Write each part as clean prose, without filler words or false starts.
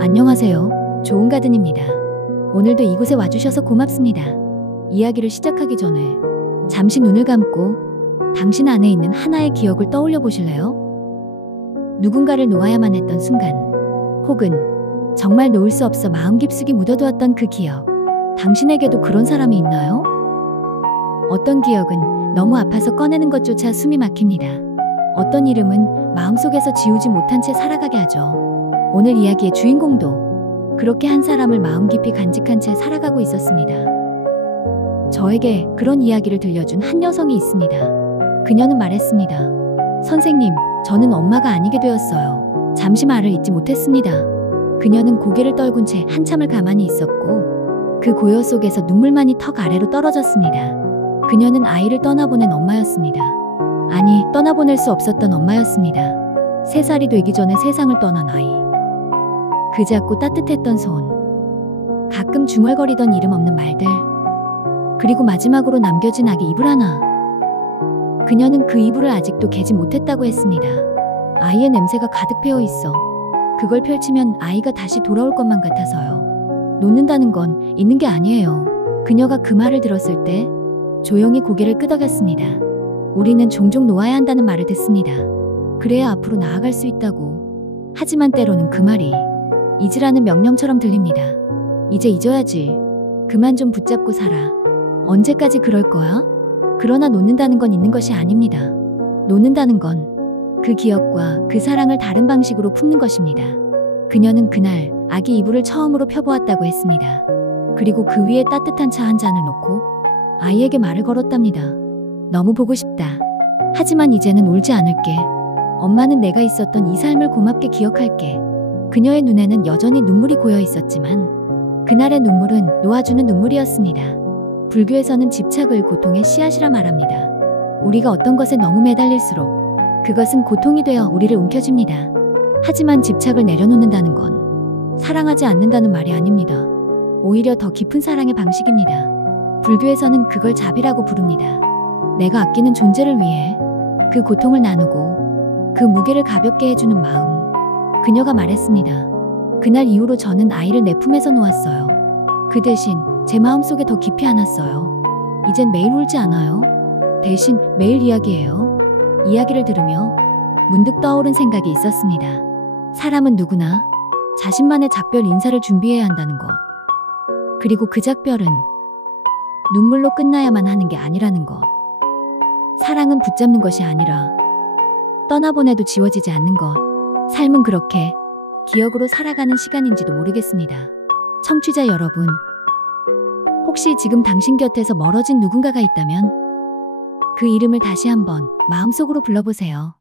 안녕하세요. 좋은가든입니다. 오늘도 이곳에 와주셔서 고맙습니다. 이야기를 시작하기 전에 잠시 눈을 감고 당신 안에 있는 하나의 기억을 떠올려 보실래요? 누군가를 놓아야만 했던 순간, 혹은 정말 놓을 수 없어 마음 깊숙이 묻어두었던 그 기억. 당신에게도 그런 사람이 있나요? 어떤 기억은 너무 아파서 꺼내는 것조차 숨이 막힙니다. 어떤 이름은 마음속에서 지우지 못한 채 살아가게 하죠. 오늘 이야기의 주인공도 그렇게 한 사람을 마음 깊이 간직한 채 살아가고 있었습니다. 저에게 그런 이야기를 들려준 한 여성이 있습니다. 그녀는 말했습니다. 선생님, 저는 엄마가 아니게 되었어요. 잠시 말을 잇지 못했습니다. 그녀는 고개를 떨군 채 한참을 가만히 있었고 그 고요 속에서 눈물만이 턱 아래로 떨어졌습니다. 그녀는 아이를 떠나보낸 엄마였습니다. 아니, 떠나보낼 수 없었던 엄마였습니다. 3살이 되기 전에 세상을 떠난 아이. 그 작고 따뜻했던 손, 가끔 중얼거리던 이름 없는 말들, 그리고 마지막으로 남겨진 아기 이불 하나. 그녀는 그 이불을 아직도 개지 못했다고 했습니다. 아이의 냄새가 가득 배어 있어 그걸 펼치면 아이가 다시 돌아올 것만 같아서요. 놓는다는 건 있는 게 아니에요. 그녀가 그 말을 들었을 때 조용히 고개를 끄덕였습니다. 우리는 종종 놓아야 한다는 말을 듣습니다. 그래야 앞으로 나아갈 수 있다고. 하지만 때로는 그 말이 잊으라는 명령처럼 들립니다. 이제 잊어야지. 그만 좀 붙잡고 살아. 언제까지 그럴 거야? 그러나 놓는다는 건 있는 것이 아닙니다. 놓는다는 건 그 기억과 그 사랑을 다른 방식으로 품는 것입니다. 그녀는 그날 아기 이불을 처음으로 펴보았다고 했습니다. 그리고 그 위에 따뜻한 차 한 잔을 놓고 아이에게 말을 걸었답니다. 너무 보고 싶다. 하지만 이제는 울지 않을게. 엄마는 내가 있었던 이 삶을 고맙게 기억할게. 그녀의 눈에는 여전히 눈물이 고여 있었지만 그날의 눈물은 놓아주는 눈물이었습니다. 불교에서는 집착을 고통의 씨앗이라 말합니다. 우리가 어떤 것에 너무 매달릴수록 그것은 고통이 되어 우리를 움켜쥡니다. 하지만 집착을 내려놓는다는 건 사랑하지 않는다는 말이 아닙니다. 오히려 더 깊은 사랑의 방식입니다. 불교에서는 그걸 자비라고 부릅니다. 내가 아끼는 존재를 위해 그 고통을 나누고 그 무게를 가볍게 해주는 마음. 그녀가 말했습니다. 그날 이후로 저는 아이를 내 품에서 놓았어요. 그 대신 제 마음속에 더 깊이 안았어요. 이젠 매일 울지 않아요. 대신 매일 이야기해요. 이야기를 들으며 문득 떠오른 생각이 있었습니다. 사람은 누구나 자신만의 작별 인사를 준비해야 한다는 것. 그리고 그 작별은 눈물로 끝나야만 하는 게 아니라는 것. 사랑은 붙잡는 것이 아니라 떠나보내도 지워지지 않는 것. 삶은 그렇게 기억으로 살아가는 시간인지도 모르겠습니다. 청취자 여러분, 혹시 지금 당신 곁에서 멀어진 누군가가 있다면 그 이름을 다시 한번 마음속으로 불러보세요.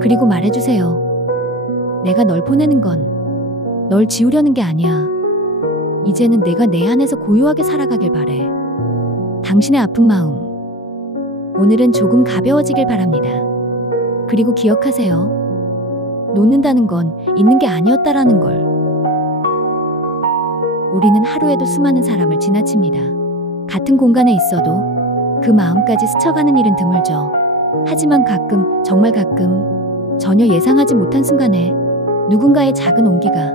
그리고 말해주세요. 내가 널 보내는 건 널 지우려는 게 아니야. 이제는 내가 내 안에서 고요하게 살아가길 바래. 당신의 아픈 마음, 오늘은 조금 가벼워지길 바랍니다. 그리고 기억하세요. 놓는다는 건 있는 게 아니었다라는 걸. 우리는 하루에도 수많은 사람을 지나칩니다. 같은 공간에 있어도 그 마음까지 스쳐가는 일은 드물죠. 하지만 가끔, 정말 가끔 전혀 예상하지 못한 순간에 누군가의 작은 온기가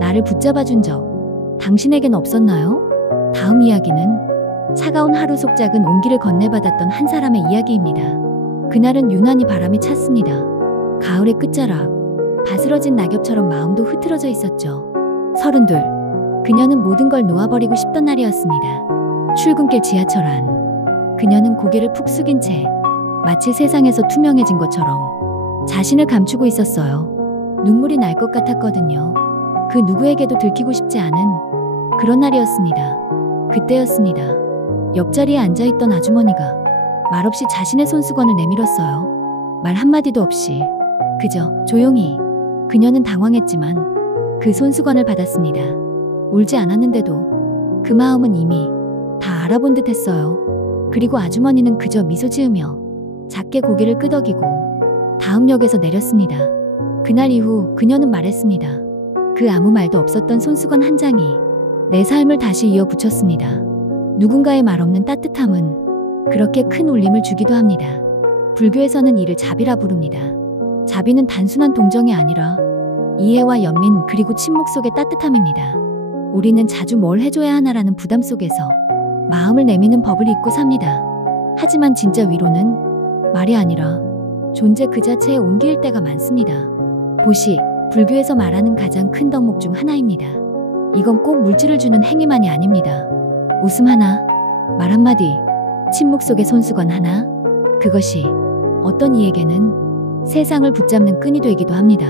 나를 붙잡아준 적 당신에겐 없었나요? 다음 이야기는 차가운 하루 속 작은 온기를 건네받았던 한 사람의 이야기입니다. 그날은 유난히 바람이 찼습니다. 가을의 끝자락, 바스러진 낙엽처럼 마음도 흐트러져 있었죠. 32. 그녀는 모든 걸 놓아버리고 싶던 날이었습니다. 출근길 지하철 안. 그녀는 고개를 푹 숙인 채 마치 세상에서 투명해진 것처럼 자신을 감추고 있었어요. 눈물이 날 것 같았거든요. 그 누구에게도 들키고 싶지 않은 그런 날이었습니다. 그때였습니다. 옆자리에 앉아있던 아주머니가 말없이 자신의 손수건을 내밀었어요. 말 한마디도 없이 그저 조용히. 그녀는 당황했지만 그 손수건을 받았습니다. 울지 않았는데도 그 마음은 이미 다 알아본 듯 했어요. 그리고 아주머니는 그저 미소 지으며 작게 고개를 끄덕이고 다음 역에서 내렸습니다. 그날 이후 그녀는 말했습니다. 그 아무 말도 없었던 손수건 한 장이 내 삶을 다시 이어붙였습니다. 누군가의 말 없는 따뜻함은 그렇게 큰 울림을 주기도 합니다. 불교에서는 이를 자비라 부릅니다. 자비는 단순한 동정이 아니라 이해와 연민 그리고 침묵 속의 따뜻함입니다. 우리는 자주 뭘 해줘야 하나라는 부담 속에서 마음을 내미는 법을 잊고 삽니다. 하지만 진짜 위로는 말이 아니라 존재 그 자체에 온기일 때가 많습니다. 보시, 불교에서 말하는 가장 큰 덕목 중 하나입니다. 이건 꼭 물질을 주는 행위만이 아닙니다. 웃음 하나, 말 한마디, 침묵 속의 손수건 하나, 그것이 어떤 이에게는 세상을 붙잡는 끈이 되기도 합니다.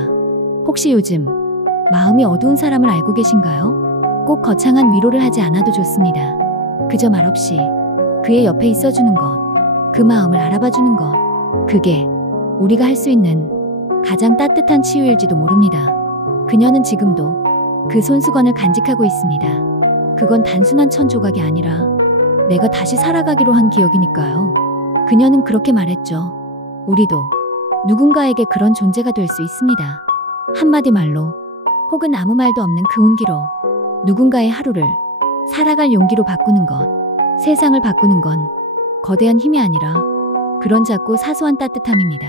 혹시 요즘 마음이 어두운 사람을 알고 계신가요? 꼭 거창한 위로를 하지 않아도 좋습니다. 그저 말없이 그의 옆에 있어주는 것, 그 마음을 알아봐주는 것, 그게 우리가 할 수 있는 가장 따뜻한 치유일지도 모릅니다. 그녀는 지금도 그 손수건을 간직하고 있습니다. 그건 단순한 천 조각이 아니라 내가 다시 살아가기로 한 기억이니까요. 그녀는 그렇게 말했죠. 우리도 누군가에게 그런 존재가 될 수 있습니다. 한마디 말로 혹은 아무 말도 없는 그 온기로 누군가의 하루를 살아갈 용기로 바꾸는 것, 세상을 바꾸는 건 거대한 힘이 아니라 그런 작고 사소한 따뜻함입니다.